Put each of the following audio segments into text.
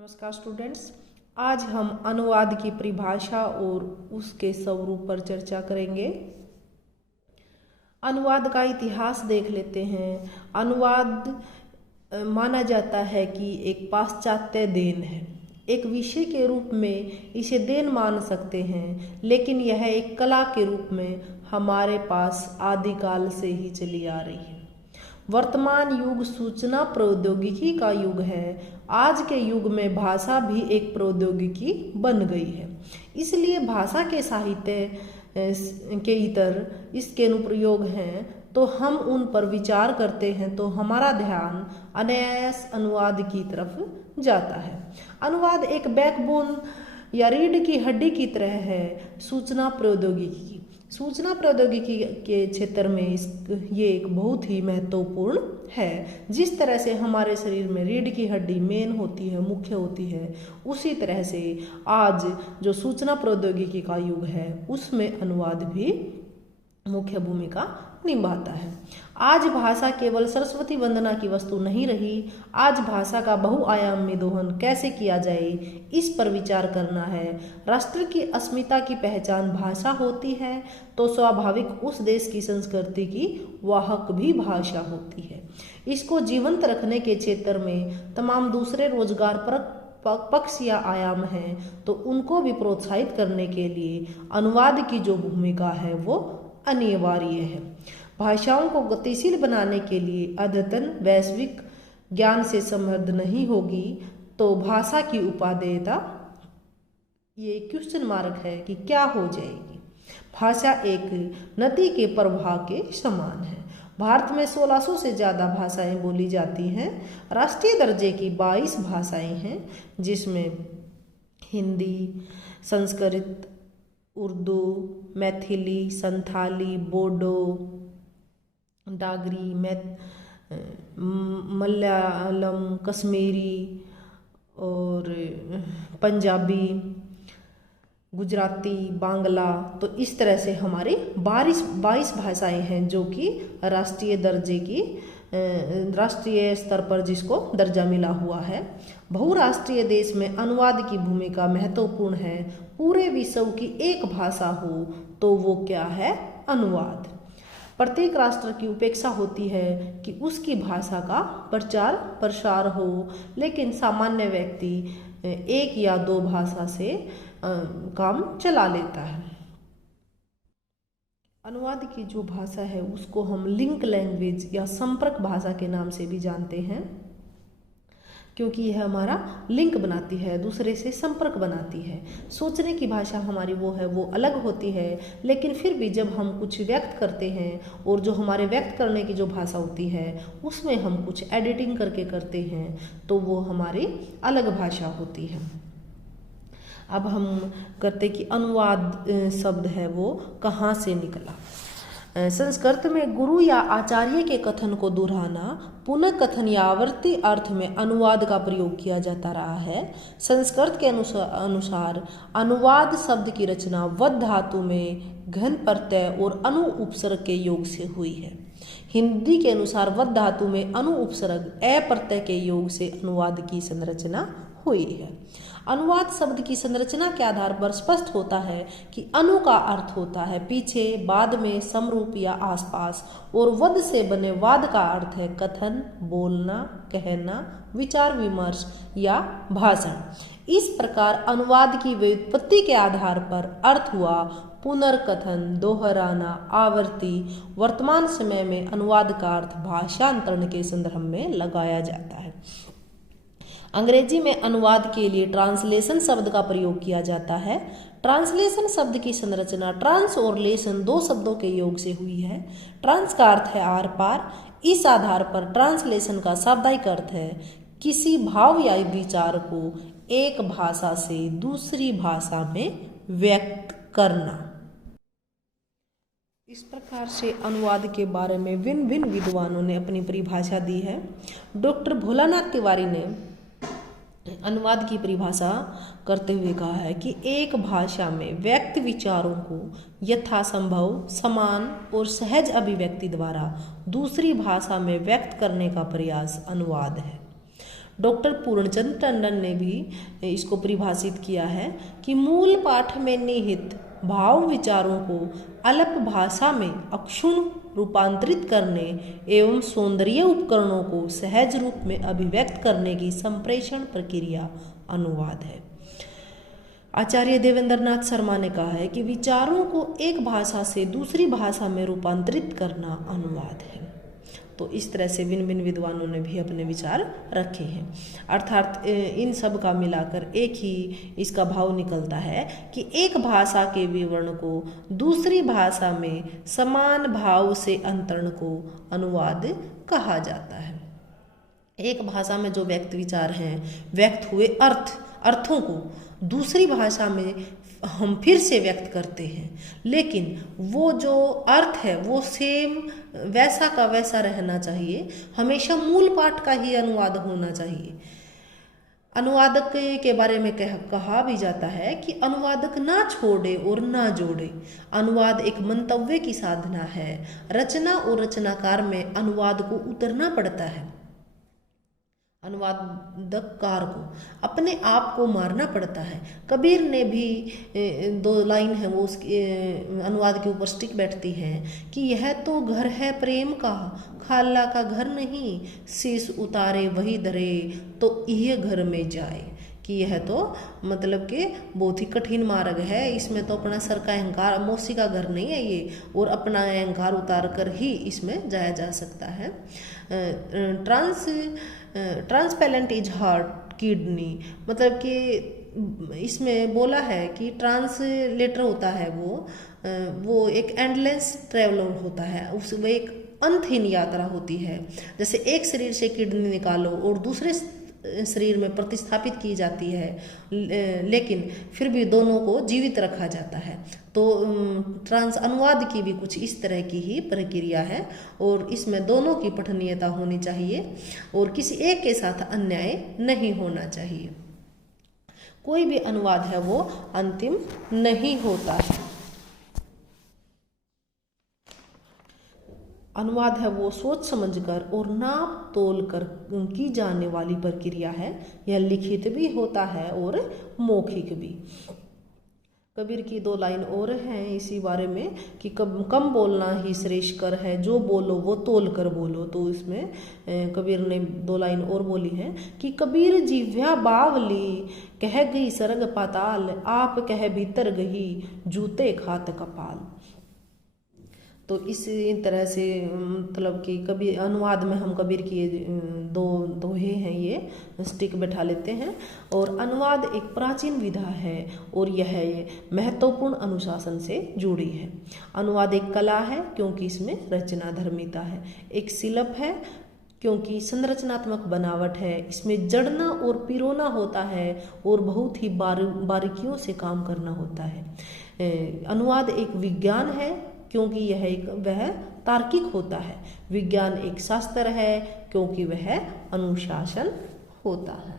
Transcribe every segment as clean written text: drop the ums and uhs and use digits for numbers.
नमस्कार स्टूडेंट्स, आज हम अनुवाद की परिभाषा और उसके स्वरूप पर चर्चा करेंगे। अनुवाद का इतिहास देख लेते हैं। अनुवाद माना जाता है कि एक पाश्चात्य देन है। एक विषय के रूप में इसे देन मान सकते हैं, लेकिन यह एक कला के रूप में हमारे पास आदिकाल से ही चली आ रही है। वर्तमान युग सूचना प्रौद्योगिकी का युग है। आज के युग में भाषा भी एक प्रौद्योगिकी बन गई है, इसलिए भाषा के साहित्य के इतर इसके अनुप्रयोग हैं तो हम उन पर विचार करते हैं तो हमारा ध्यान अनायास अनुवाद की तरफ जाता है। अनुवाद एक बैकबोन या रीढ़ की हड्डी की तरह है सूचना प्रौद्योगिकी के क्षेत्र में ये एक बहुत ही महत्वपूर्ण है। जिस तरह से हमारे शरीर में रीढ़ की हड्डी मेन होती है, मुख्य होती है, उसी तरह से आज जो सूचना प्रौद्योगिकी का युग है उसमें अनुवाद भी मुख्य भूमिका निभाता है। आज भाषा केवल सरस्वती वंदना की वस्तु नहीं रही। आज भाषा का बहुआयामी दोहन कैसे किया जाए, इस पर विचार करना है। राष्ट्र की अस्मिता की पहचान भाषा होती है तो स्वाभाविक उस देश की संस्कृति की वाहक भी भाषा होती है। इसको जीवंत रखने के क्षेत्र में तमाम दूसरे रोजगार पक्ष या आयाम हैं तो उनको भी प्रोत्साहित करने के लिए अनुवाद की जो भूमिका है वो अनिवार्य है। भाषाओं को गतिशील बनाने के लिए अद्यतन वैश्विक ज्ञान से समृद्ध नहीं होगी तो भाषा की उपादेयता ये क्वेश्चन मार्क है कि क्या हो जाएगी। भाषा एक नदी के प्रवाह के समान है। भारत में 1600 से ज़्यादा भाषाएं बोली जाती हैं। राष्ट्रीय दर्जे की 22 भाषाएं हैं, जिसमें हिंदी, संस्कृत, उर्दू, मैथिली, संथाली, बोडो, डागरी, मलयालम, कश्मीरी और पंजाबी, गुजराती, बांग्ला, तो इस तरह से हमारी 22 भाषाएं हैं जो कि राष्ट्रीय दर्जे की राष्ट्रीय स्तर पर जिसको दर्जा मिला हुआ है। बहुराष्ट्रीय देश में अनुवाद की भूमिका महत्वपूर्ण है। पूरे विश्व की एक भाषा हो तो वो क्या है? अनुवाद। प्रत्येक राष्ट्र की उपेक्षा होती है कि उसकी भाषा का प्रचार प्रसार हो, लेकिन सामान्य व्यक्ति एक या दो भाषा से काम चला लेता है। अनुवाद की जो भाषा है उसको हम लिंक लैंग्वेज या संपर्क भाषा के नाम से भी जानते हैं, क्योंकि यह हमारा लिंक बनाती है, दूसरे से संपर्क बनाती है। सोचने की भाषा हमारी वो है, वो अलग होती है, लेकिन फिर भी जब हम कुछ व्यक्त करते हैं और जो हमारे व्यक्त करने की जो भाषा होती है उसमें हम कुछ एडिटिंग करके करते हैं तो वो हमारी अलग भाषा होती है। अब हम करते कि अनुवाद शब्द है वो कहाँ से निकला। संस्कृत में गुरु या आचार्य के कथन को दोहराना, पुनः कथन या आवर्ती अर्थ में अनुवाद का प्रयोग किया जाता रहा है। संस्कृत के अनुसार अनुवाद शब्द की रचना वद धातु में घन प्रत्यय और अनु उपसर्ग के योग से हुई है। हिंदी के अनुसार वद धातु में अनु उपसर्ग ए प्रत्यय के योग से अनुवाद की संरचना हुई है। अनुवाद शब्द की संरचना के आधार पर स्पष्ट होता है कि अनु का अर्थ होता है पीछे, बाद में, समरूप या आसपास, और वद से बने वाद का अर्थ है कथन, बोलना, कहना, विचार विमर्श या भाषण। इस प्रकार अनुवाद की व्युत्पत्ति के आधार पर अर्थ हुआ पुनर्कथन, दोहराना, आवर्ती। वर्तमान समय में अनुवाद का अर्थ भाषांतरण के संदर्भ में लगाया जाता है। अंग्रेजी में अनुवाद के लिए ट्रांसलेशन शब्द का प्रयोग किया जाता है। ट्रांसलेशन शब्द की संरचना ट्रांस और लेशन दो शब्दों के योग से हुई है। ट्रांस का अर्थ है आर पार। इस आधार पर ट्रांसलेशन का शाब्दिक अर्थ है किसी भाव या विचार को एक भाषा से दूसरी भाषा में व्यक्त करना। इस प्रकार से अनुवाद के बारे में भिन्न भिन्न विद्वानों ने अपनी परिभाषा दी है। डॉक्टर भोलानाथ तिवारी ने अनुवाद की परिभाषा करते हुए कहा है कि एक भाषा में व्यक्त विचारों को यथासंभव समान और सहज अभिव्यक्ति द्वारा दूसरी भाषा में व्यक्त करने का प्रयास अनुवाद है। डॉक्टर पूर्णचंद टंडन ने भी इसको परिभाषित किया है कि मूल पाठ में निहित भाव विचारों को अल्प भाषा में अक्षुण रूपांतरित करने एवं सौंदर्य उपकरणों को सहज रूप में अभिव्यक्त करने की संप्रेषण प्रक्रिया अनुवाद है। आचार्य देवेंद्रनाथ शर्मा ने कहा है कि विचारों को एक भाषा से दूसरी भाषा में रूपांतरित करना अनुवाद है। तो इस तरह से भिन्न भिन्न विद्वानों ने भी अपने विचार रखे हैं। अर्थात इन सब का मिलाकर एक ही इसका भाव निकलता है कि एक भाषा के विवरण को दूसरी भाषा में समान भाव से अंतरण को अनुवाद कहा जाता है। एक भाषा में जो व्यक्त विचार हैं, व्यक्त हुए अर्थों को दूसरी भाषा में हम फिर से व्यक्त करते हैं, लेकिन वो जो अर्थ है वो सेम वैसा का वैसा रहना चाहिए। हमेशा मूल पाठ का ही अनुवाद होना चाहिए। अनुवादक के बारे में कहा भी जाता है कि अनुवादक ना छोड़े और ना जोड़े। अनुवाद एक मंतव्य की साधना है। रचना और रचनाकार में अनुवाद को उतरना पड़ता है। अनुवादककार को अपने आप को मारना पड़ता है। कबीर ने भी 2 लाइन है वो उसके अनुवाद के ऊपर स्टिक बैठती है कि यह तो घर है प्रेम का, खाला का घर नहीं, शीश उतारे वही धरे तो ये घर में जाए। कि यह तो मतलब कि बहुत ही कठिन मार्ग है, इसमें तो अपना सर का अहंकार, मौसी का घर नहीं है ये, और अपना अहंकार उतार कर ही इसमें जाया जा सकता है। ट्रांसपेरेंट इज हार्ट किडनी, मतलब कि इसमें बोला है कि ट्रांसलेटर होता है वो एक एंडलेस ट्रेवलर होता है, उस वो एक अंतहीन यात्रा होती है। जैसे एक शरीर से किडनी निकालो और दूसरे शरीर में प्रतिस्थापित की जाती है, लेकिन फिर भी दोनों को जीवित रखा जाता है। तो अनुवाद की भी कुछ इस तरह की ही प्रक्रिया है, और इसमें दोनों की पठनीयता होनी चाहिए और किसी एक के साथ अन्याय नहीं होना चाहिए। कोई भी अनुवाद है वो अंतिम नहीं होता है। अनुवाद है वो सोच समझकर और नाप तोल कर की जाने वाली प्रक्रिया है। यह लिखित भी होता है और मौखिक भी। कबीर की 2 लाइन और हैं इसी बारे में कि कम बोलना ही श्रेष्ठकर है, जो बोलो वो तोल कर बोलो। तो इसमें कबीर ने 2 लाइन और बोली हैं कि कबीर जिह्वा बावली कह गई सरग पाताल, आप कह भीतर गई जूते खात कपाल। तो इसी तरह से मतलब कि कबीर अनुवाद में हम कबीर की 2 दोहे हैं ये स्टिक बैठा लेते हैं। और अनुवाद एक प्राचीन विधा है और यह महत्वपूर्ण अनुशासन से जुड़ी है। अनुवाद एक कला है क्योंकि इसमें रचना धर्मिता है। एक शिल्प है क्योंकि संरचनात्मक बनावट है, इसमें जड़ना और पिरोना होता है और बहुत ही बारीकियों से काम करना होता है। अनुवाद एक विज्ञान है क्योंकि वह तार्किक होता है। विज्ञान एक शास्त्र है क्योंकि वह अनुशासन होता है।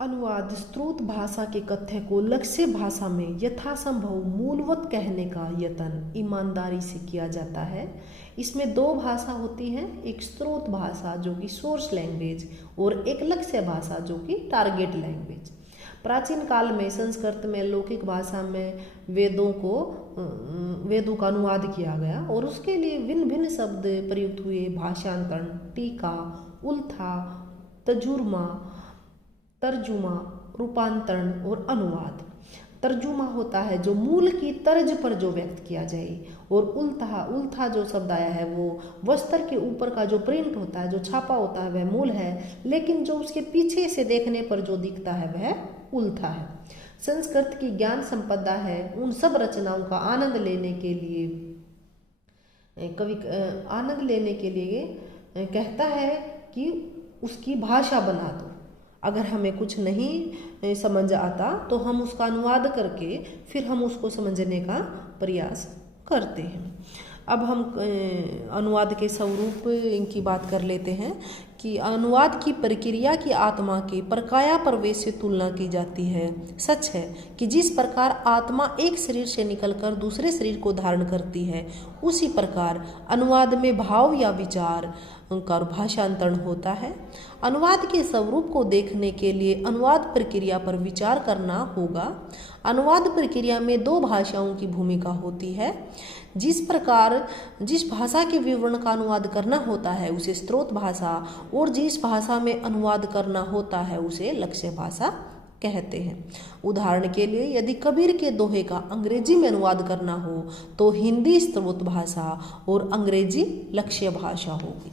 अनुवाद स्रोत भाषा के कथ्य को लक्ष्य भाषा में यथासंभव मूलवत कहने का यत्न ईमानदारी से किया जाता है। इसमें 2 भाषा होती हैं, एक स्रोत भाषा जो कि सोर्स लैंग्वेज और एक लक्ष्य भाषा जो कि टारगेट लैंग्वेज। प्राचीन काल में संस्कृत में लौकिक भाषा में वेदों का अनुवाद किया गया और उसके लिए भिन्न भिन्न शब्द प्रयुक्त हुए। भाषांतरण, टीका, उल्था, तर्जुमा, रूपांतरण और अनुवाद। तर्जुमा होता है जो मूल की तर्ज पर जो व्यक्त किया जाए, और उल्था जो शब्द आया है वो वस्त्र के ऊपर का जो प्रिंट होता है, जो छापा होता है वह मूल है, लेकिन जो उसके पीछे से देखने पर जो दिखता है वह उल्था है। संस्कृत की ज्ञान संपदा है उन सब रचनाओं का आनंद लेने के लिए कहता है कि उसकी भाषा बना दो। अगर हमें कुछ नहीं समझ आता तो हम उसका अनुवाद करके फिर हम उसको समझने का प्रयास करते हैं। अब हम अनुवाद के स्वरूप इनकी बात कर लेते हैं कि अनुवाद की प्रक्रिया की आत्मा के परकाया प्रवेश से तुलना की जाती है। सच है कि जिस प्रकार आत्मा एक शरीर से निकलकर दूसरे शरीर को धारण करती है, उसी प्रकार अनुवाद में भाव या विचार का भाषांतरण होता है। अनुवाद के स्वरूप को देखने के लिए अनुवाद प्रक्रिया पर विचार करना होगा। अनुवाद प्रक्रिया में दो भाषाओं की भूमिका होती है। जिस भाषा के विवरण का अनुवाद करना होता है उसे स्रोत भाषा, और जिस भाषा में अनुवाद करना होता है उसे लक्ष्य भाषा कहते हैं। उदाहरण के लिए यदि कबीर के दोहे का अंग्रेजी में अनुवाद करना हो तो हिंदी स्रोत भाषा और अंग्रेजी लक्ष्य भाषा होगी।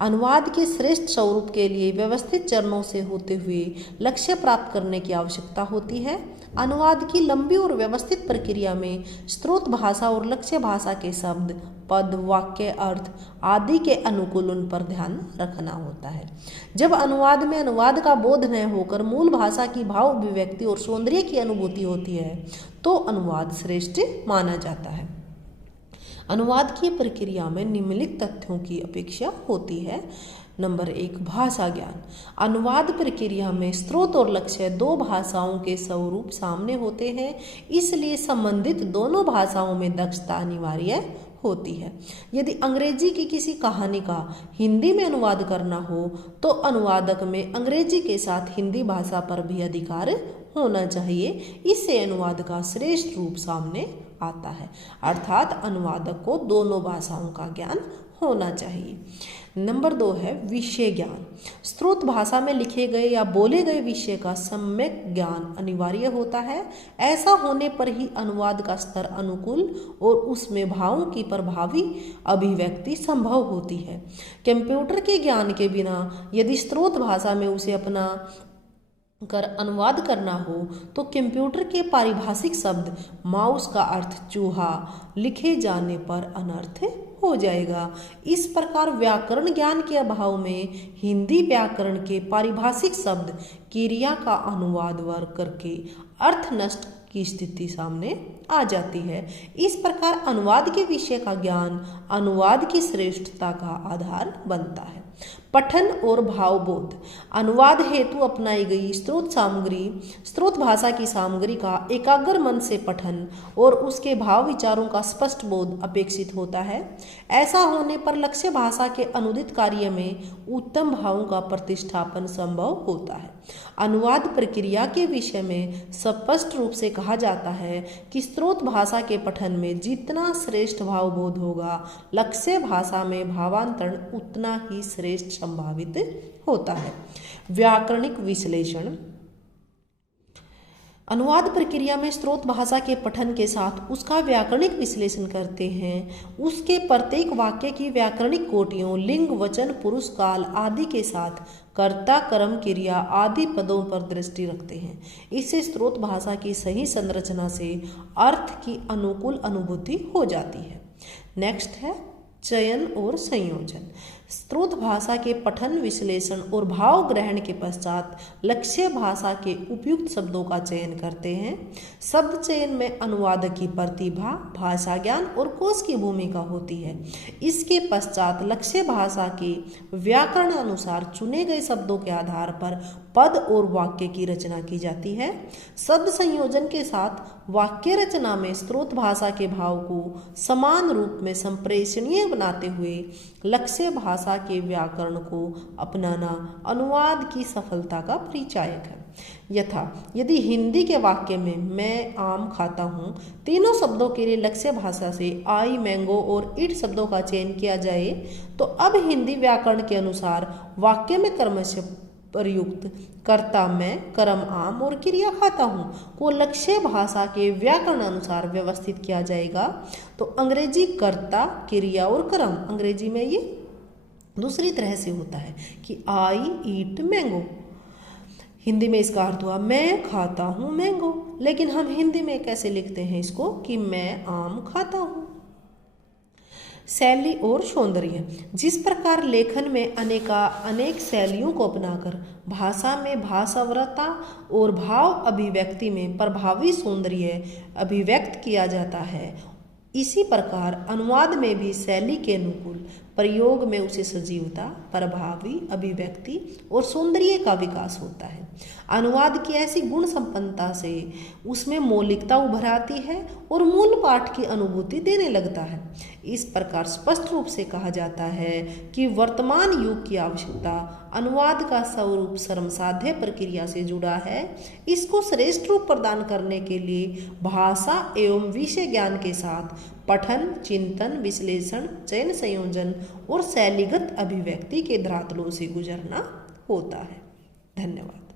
अनुवाद के श्रेष्ठ स्वरूप के लिए व्यवस्थित चरणों से होते हुए लक्ष्य प्राप्त करने की आवश्यकता होती है। अनुवाद की लंबी और व्यवस्थित प्रक्रिया में स्रोत भाषा और लक्ष्य भाषा के शब्द, पद, वाक्य, अर्थ आदि के अनुकूलन पर ध्यान रखना होता है। जब अनुवाद में अनुवाद का बोध न होकर मूल भाषा की भाव अभिव्यक्ति और सौंदर्य की अनुभूति होती है तो अनुवाद श्रेष्ठ माना जाता है। अनुवाद की प्रक्रिया में निम्नलिखित तथ्यों की अपेक्षा होती है। नंबर 1, भाषा ज्ञान। अनुवाद प्रक्रिया में स्रोत और लक्ष्य दो भाषाओं के स्वरूप सामने होते हैं, इसलिए संबंधित दोनों भाषाओं में दक्षता अनिवार्य होती है। यदि अंग्रेजी की किसी कहानी का हिंदी में अनुवाद करना हो तो अनुवादक में अंग्रेजी के साथ हिंदी भाषा पर भी अधिकार होना चाहिए। इससे अनुवाद का श्रेष्ठ रूप सामने आता है, अर्थात अनुवादक को दोनों भाषाओं का ज्ञान होना चाहिए। नंबर 2 है विषय ज्ञान। स्रोत भाषा में लिखे गए या बोले गए विषय का सम्यक ज्ञान अनिवार्य होता है। ऐसा होने पर ही अनुवाद का स्तर अनुकूल और उसमें भावों की प्रभावी अभिव्यक्ति संभव होती है। कंप्यूटर के ज्ञान के बिना यदि स्रोत भाषा में उसे अपना कर अनुवाद करना हो तो कंप्यूटर के पारिभाषिक शब्द माउस का अर्थ चूहा लिखे जाने पर अनर्थ हो जाएगा। इस प्रकार व्याकरण ज्ञान के अभाव में हिंदी व्याकरण के पारिभाषिक शब्द क्रिया का अनुवाद वर्ग करके अर्थ नष्ट की स्थिति सामने आ जाती है। इस प्रकार अनुवाद के विषय का ज्ञान अनुवाद की श्रेष्ठता का आधार बनता है। पठन और भावबोध। अनुवाद हेतु अपनाई गई स्रोत भाषा की सामग्री का एकाग्र मन से पठन और उसके भाव विचारों का स्पष्ट बोध अपेक्षित होता है। ऐसा होने पर लक्ष्य भाषा के अनुदित कार्य में उत्तम भावों का प्रतिष्ठापन संभव होता है। अनुवाद प्रक्रिया के विषय में स्पष्ट रूप से कहा जाता है कि स्रोत भाषा के पठन में जितना श्रेष्ठ भावबोध होगा, लक्ष्य भाषा में भावांतरण उतना ही श्रेष्ठ संभावित होता है। व्याकरणिक विश्लेषण। अनुवाद प्रक्रिया में स्रोत भाषा के पठन के साथ उसका व्याकरणिक विश्लेषण करते हैं। उसके प्रत्येक वाक्य की व्याकरणिक कोटियों, लिंग, वचन, पुरुष, काल आदि के साथ कर्ता, कर्म, क्रिया आदि पदों पर दृष्टि रखते हैं। इससे स्रोत भाषा की सही संरचना से अर्थ की अनुकूल अनुभूति हो जाती है। नेक्स्ट है चयन और संयोजन। स्रोत भाषा के पठन, विश्लेषण और भाव ग्रहण के पश्चात लक्ष्य भाषा के उपयुक्त शब्दों का चयन करते हैं। शब्द चयन में अनुवादक की प्रतिभा, भाषा ज्ञान और कोश की भूमिका होती है। इसके पश्चात लक्ष्य भाषा के व्याकरण अनुसार चुने गए शब्दों के आधार पर पद और वाक्य की रचना की जाती है। शब्द संयोजन के साथ वाक्य रचना में स्रोत भाषा के भाव को समान रूप में संप्रेषणीय बनाते हुए लक्ष्य भाषा के व्याकरण को अपनाना अनुवाद की सफलता का परिचायक है। यथा यदि हिंदी के वाक्य में मैं आम खाता हूँ तीनों शब्दों के लिए लक्ष्य भाषा से आई, मैंगो और इट शब्दों का चयन किया जाए तो अब हिंदी व्याकरण के अनुसार वाक्य में कर्मशः प्रयुक्त कर्ता मैं, कर्म आम और क्रिया खाता हूँ को लक्ष्य भाषा के व्याकरण अनुसार व्यवस्थित किया जाएगा। तो अंग्रेजी कर्ता, क्रिया और कर्म, अंग्रेजी में ये दूसरी तरह से होता है कि आई ईट मैंगो। हिंदी में इसका अर्थ हुआ मैं खाता हूँ मैंगो, लेकिन हम हिंदी में कैसे लिखते हैं इसको कि मैं आम खाता हूँ। शैली और सौंदर्य। जिस प्रकार लेखन में अनेक शैलियों को अपनाकर भाषा में भाषावरता और भाव अभिव्यक्ति में प्रभावी सौंदर्य अभिव्यक्त किया जाता है, इसी प्रकार अनुवाद में भी शैली के अनुकूल प्रयोग में उसे सजीवता, प्रभावी अभिव्यक्ति और सौंदर्य का विकास होता है। अनुवाद की ऐसी गुण संपन्नता से उसमें मौलिकता उभर आती है और मूल पाठ की अनुभूति देने लगता है। इस प्रकार स्पष्ट रूप से कहा जाता है कि वर्तमान युग की आवश्यकता अनुवाद का स्वरूप श्रमसाध्य प्रक्रिया से जुड़ा है। इसको श्रेष्ठ रूप प्रदान करने के लिए भाषा एवं विषय ज्ञान के साथ पठन, चिंतन, विश्लेषण, चयन, संयोजन और शैलीगत अभिव्यक्ति के धरातलों से गुजरना होता है। धन्यवाद।